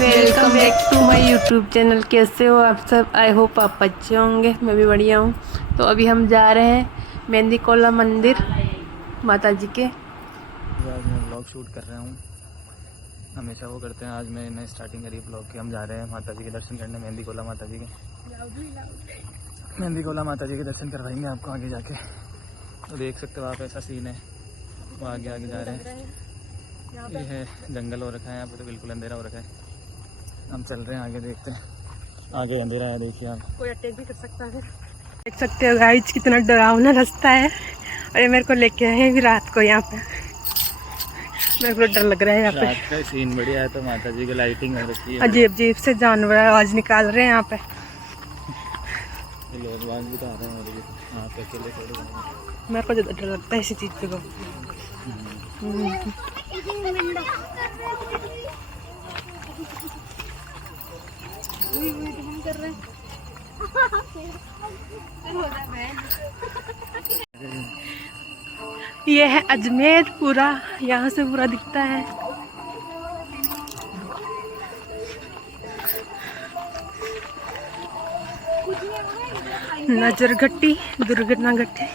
Welcome back to my YouTube channel. कैसे हो आप सब? आई होप आप अच्छे होंगे, मैं भी बढ़िया हूँ। तो अभी हम जा रहे हैं मेहंदी कोला मंदिर माता जी के। आज मैं ब्लॉग शूट कर रहा हूँ, हमेशा वो करते हैं। आज मैंने स्टार्टिंग करी ब्लॉग की। हम जा रहे हैं माता जी के दर्शन करने, मेहंदी कोला माता जी के। मेहंदी कोला माता जी के दर्शन करवाएंगे आपको आगे जाके। तो देख सकते हो आप, ऐसा सीन है। वो आगे आगे जा रहे हैं। ये है जंगल हो रखा है यहाँ पे, तो बिल्कुल अंधेरा हो रखा है। हम चल रहे हैं आगे, देखते हैं। आगे अंधेरा है, देखिए आप। कोई अटैक भी कर सकता है। देख सकते हो गाइस, कितना डरावना रास्ता है। और ये मेरे को लेके आए हैं भी रात को यहाँ पे। मेरे को डर लग रहा है यहाँ पे। रात का सीन बढ़िया है, तो माता जी की लाइटिंग हो रखी है। अजीब अजीब से जानवर आवाज निकाल रहे हैं यहाँ पे। लोग बाग भी तो आ रहे हैं यहाँ पे अकेले थोड़े। मेरे को ज्यादा डर लगता है इसी चीज से को। ये है अजमेर पूरा, यहाँ से पूरा दिखता है। नजर घट्टी, दुर्घटना घट्टी।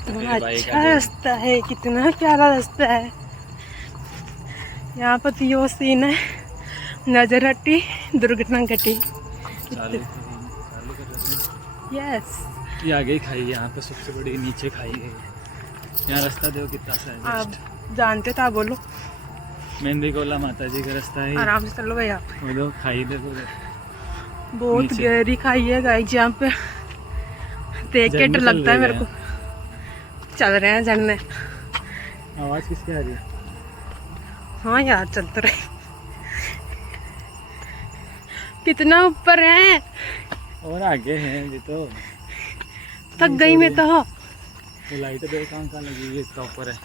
कितना अच्छा रास्ता है, कितना प्यारा रास्ता है। यहाँ पर यो सीन है, नजर हट्टी दुर्घटना घटी। यस, ये आगे ही खाई है, यहाँ पे सबसे बड़ी नीचे खाई है। यहाँ रास्ता देखो कितना सा है। आप जानते तो आप बोलो। मेहंदी कोला माता जी का रास्ता है। आराम से चलो भाई आप। वो दो खाई देखो, बहुत गहरी खाई है गाइस यहाँ पे। देख के डर लगता है मेरे को। चल रहे हैं झरने। आवाज किसकी आ रही है? हाँ यार, चलते रहे। कितना ऊपर है और आगे है जी, तो थक गई मैं तो। लाइट देख कहाँ लगी है, इसका ऊपर है।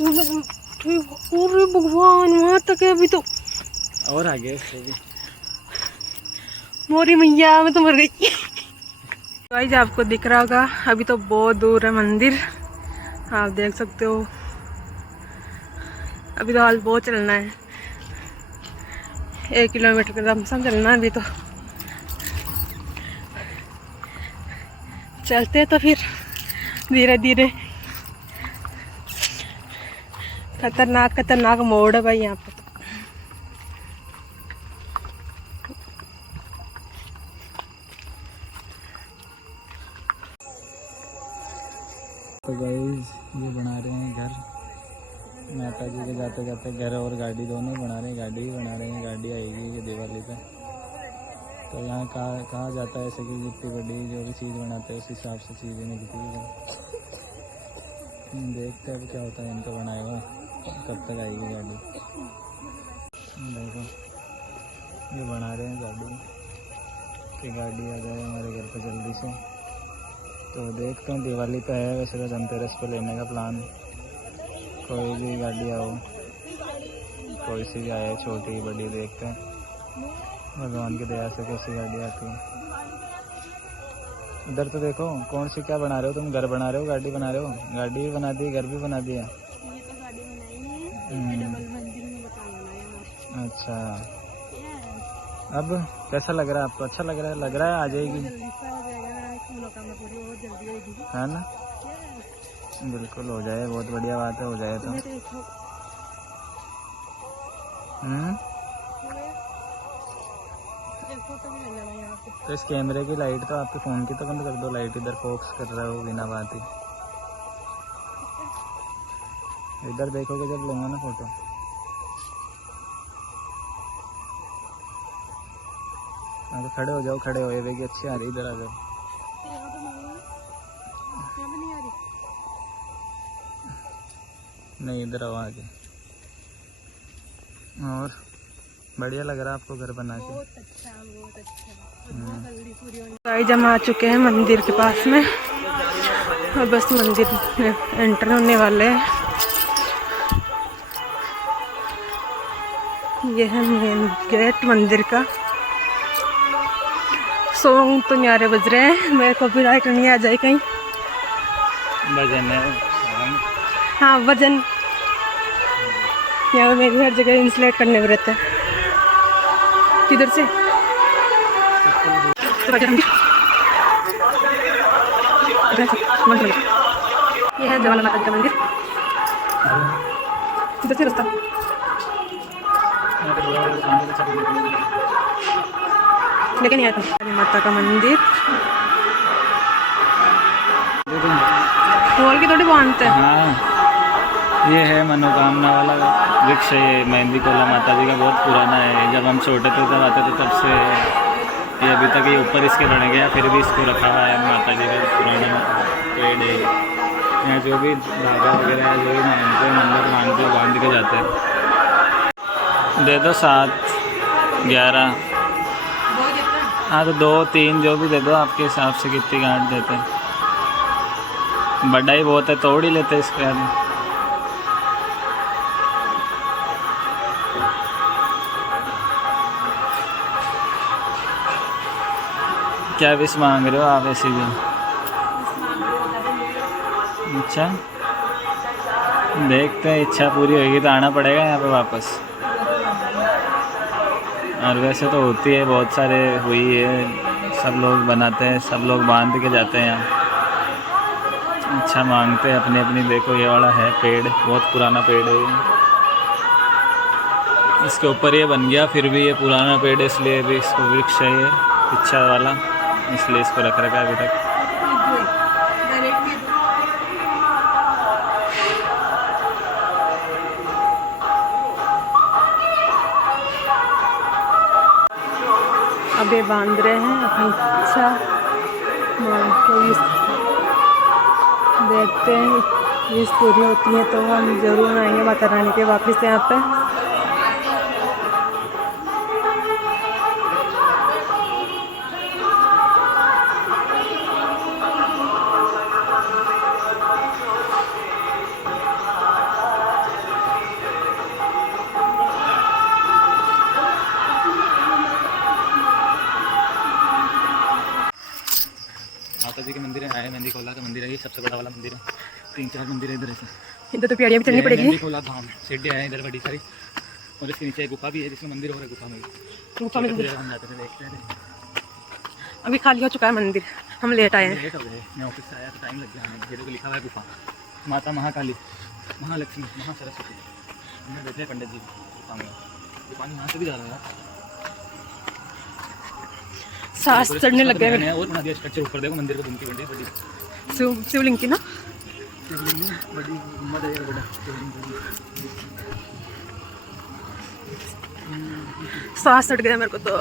अरे भगवान, वहां तक है अभी तो। और आगे है भी। मोरी मैया, मैं तो मर गई। गाइस आपको दिख रहा होगा, अभी तो बहुत दूर है मंदिर, आप देख सकते हो। अभी तो हाल बहुत चलना है, 1 किलोमीटर के लमसम चलना है अभी तो। चलते तो फिर धीरे धीरे। खतरनाक खतरनाक मोड़ है भाई यहाँ पे। तो गाइस ये बना रहे हैं घर माता जी के। जाते जाते घर और गाड़ी दोनों बना रहे हैं। गाड़ी ही बना रहे हैं, गाड़ी आएगी ये दिवाली पे। तो यहाँ कहा जाता है ऐसे कि जितनी बड़ी जो भी चीज़ बनाते हैं उस हिसाब से चीज़ें मिलती है। देखते हैं अब क्या होता है। इनका बनाया हुआ कब तक आएगी गाड़ी। देखो ये बना रहे हैं गाड़ी, कि गाड़ी आ जाए हमारे घर पे जल्दी से। तो देखते हैं, दिवाली पे है वैसे तो, धनतेरस पे लेने का प्लान। कोई भी गाड़ी आओ, कोई सी भी आए, छोटी बड़ी, देखते हैं भगवान की दया से कैसी गाड़ी आती है। इधर तो देखो, कौन सी क्या बना रहे हो तुम? घर बना रहे हो, गाड़ी बना रहे हो? गाड़ी भी बना दी, घर भी बना दिया। अच्छा, अब कैसा लग रहा है आपको? अच्छा लग रहा है? लग रहा है आ जाएगी, है ना? बिल्कुल हो जाए, बहुत बढ़िया बात है, हो जाए तो। तो इस कैमरे की लाइट तो आपके फ़ोन की तो बंद कर दो। लाइट इधर फोकस कर रहे हो बिना बात ही। इधर देखोगे जब लूँगा ना फोटो। तो खड़े हो जाओ, खड़े हो, ये भी अच्छी आ रही। इधर आ जाओ। नहीं, इधर आओ आगे। और बढ़िया लग रहा है आपको घर बना के? बहुत अच्छा, बहुत अच्छा। गाइस हम आ चुके हैं मंदिर के पास में, और बस मंदिर में एंटर होने वाले हैं। ये है मेन गेट मंदिर का। सॉन्ग तो न्यारे बज रहे हैं, मेरे को भी राइट नहीं आ जाए कहीं। भजन है। हाँ, वजन यहाँ पे मेरी हर जगह इंसुलेट करने में रहता है। किधर से ये है जवाला माता जी का मंदिर। इधर से रास्ता लेकिन यहाँ काली माता का मंदिर खोल के थोड़ी बांधते हैं। हाँ, ये है मनोकामना वाला वृक्ष है। ये मेहंदी कोला माता जी का बहुत पुराना है। जब हम छोटे थे तब आते थे तब से ये अभी तक ये ऊपर इसके बने गया, फिर भी इसको रखा हुआ है। माता जी का पुराना पेड़ है। यहाँ जो भी धागा वगैरह है, जो भी मानते हैं, मंदिर मानते हैं, बांध के जाते हैं। दे दो 7, 11, हाँ तो 2, 3 जो भी दे दो, आपके हिसाब से कितनी गांठ देते हैं। बड़ा ही बहुत है, तोड़ ही लेते इसके बाद। क्या विश मांग रहे हो आप ऐसे भी? अच्छा, देखते हैं, इच्छा पूरी होगी तो आना पड़ेगा यहाँ पे वापस। और वैसे तो होती है, बहुत सारे हुई है, सब लोग बनाते हैं, सब लोग बांध के जाते हैं यहाँ। अच्छा मांगते हैं अपनी अपनी। देखो ये वाला है पेड़, बहुत पुराना पेड़ है। इसके ऊपर ये बन गया, फिर भी ये पुराना पेड़ है, इसलिए भी इसको वृक्ष है ये इच्छा वाला, इसलिए इसको रख रखा है अभी तक। अब ये बांध रहे हैं अपनी इच्छा मान के। देखते हैं ये पूरी होती है तो हम जरूर आएंगे माता रानी के वापस यहाँ पे। माता जी के मंदिर है, मेहंदी कोला का मंदिर है, ये सबसे बड़ा वाला मंदिर है। 3-4 मंदिर है इधर से। इधर तो पेड़ियाँ भी चढ़नी पड़ेगी। मेहंदी कोला धाम सीढ़ियाँ हैं इधर बड़ी सारी, और इसके नीचे एक गुफा भी है जिसमें मंदिर और है। गुफा में हम जाते थे, देखते थे। अभी खाली हो चुका है मंदिर, हम लेट आए हैं। लेट हो गए, मैं ऑफिस से आया तो टाइम लग गया हमें। देखो लिखा हुआ है गुफा, माता महाकाली, महालक्ष्मी, महासरस्वती। हमने बैठे पंडित जी गुफा में। पानी यहाँ से भी जा रहा है यार, सांस चढ़ने लग गए हैं। और बना दिया स्ट्रक्चर ऊपर, देखो मंदिर को घूमती बड़ी बड़ी शिवलिंग की ना, शिवलिंग बड़ी गुम्बद है बड़ा शिवलिंग। सांस चढ़ गया मेरे को तो।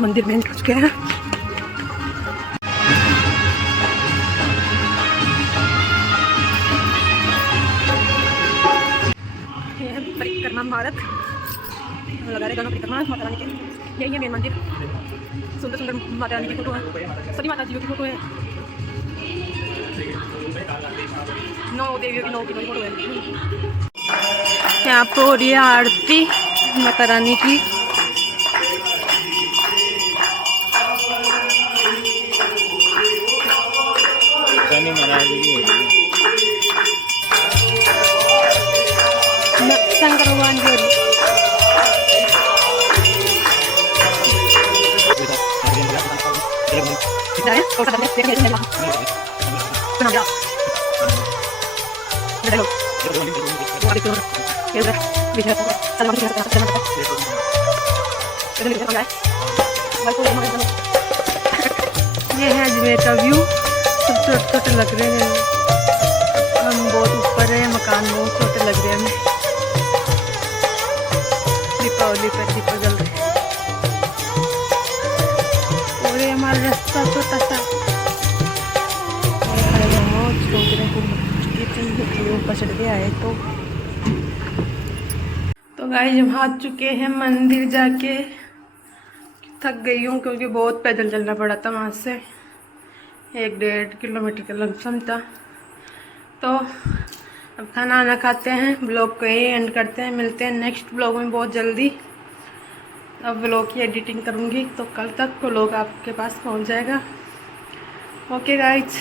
मंदिर में एंटर हो चुके हैं। ये है परिक्रमा मार्ग, लगा रहे दोनों परिक्रमा माता रानी के। यही है मेन मंदिर। सुंदर सुंदर माता रानी की फोटो है, सभी माता जी की फोटो है, 9 देवियों की 9 की फोटो है। यहाँ पर हो रही है आरती माता रानी की। शनि महाराज की शंकर भगवान की ये है अजमेर का व्यू। सब छोटे लग रहे हैं, हम बहुत ऊपर है, मकान बहुत छोटे लग रहे हैं हमें। दीपावली पर दीपक जल रहे हैं और ये हमारा रास्ता छोटा सा ऊपर चढ़ गया है। तो गाइस हम आ चुके हैं मंदिर। जाके थक गई हूँ क्योंकि बहुत पैदल चलना पड़ा था। वहाँ से 1-1.5 किलोमीटर का लमसम था। तो अब खाना वाना खाते हैं, ब्लॉग को यही एंड करते हैं। मिलते हैं नेक्स्ट ब्लॉग में बहुत जल्दी। अब ब्लॉग की एडिटिंग करूँगी तो कल तक ब्लॉग आपके पास पहुँच जाएगा। Okay guys.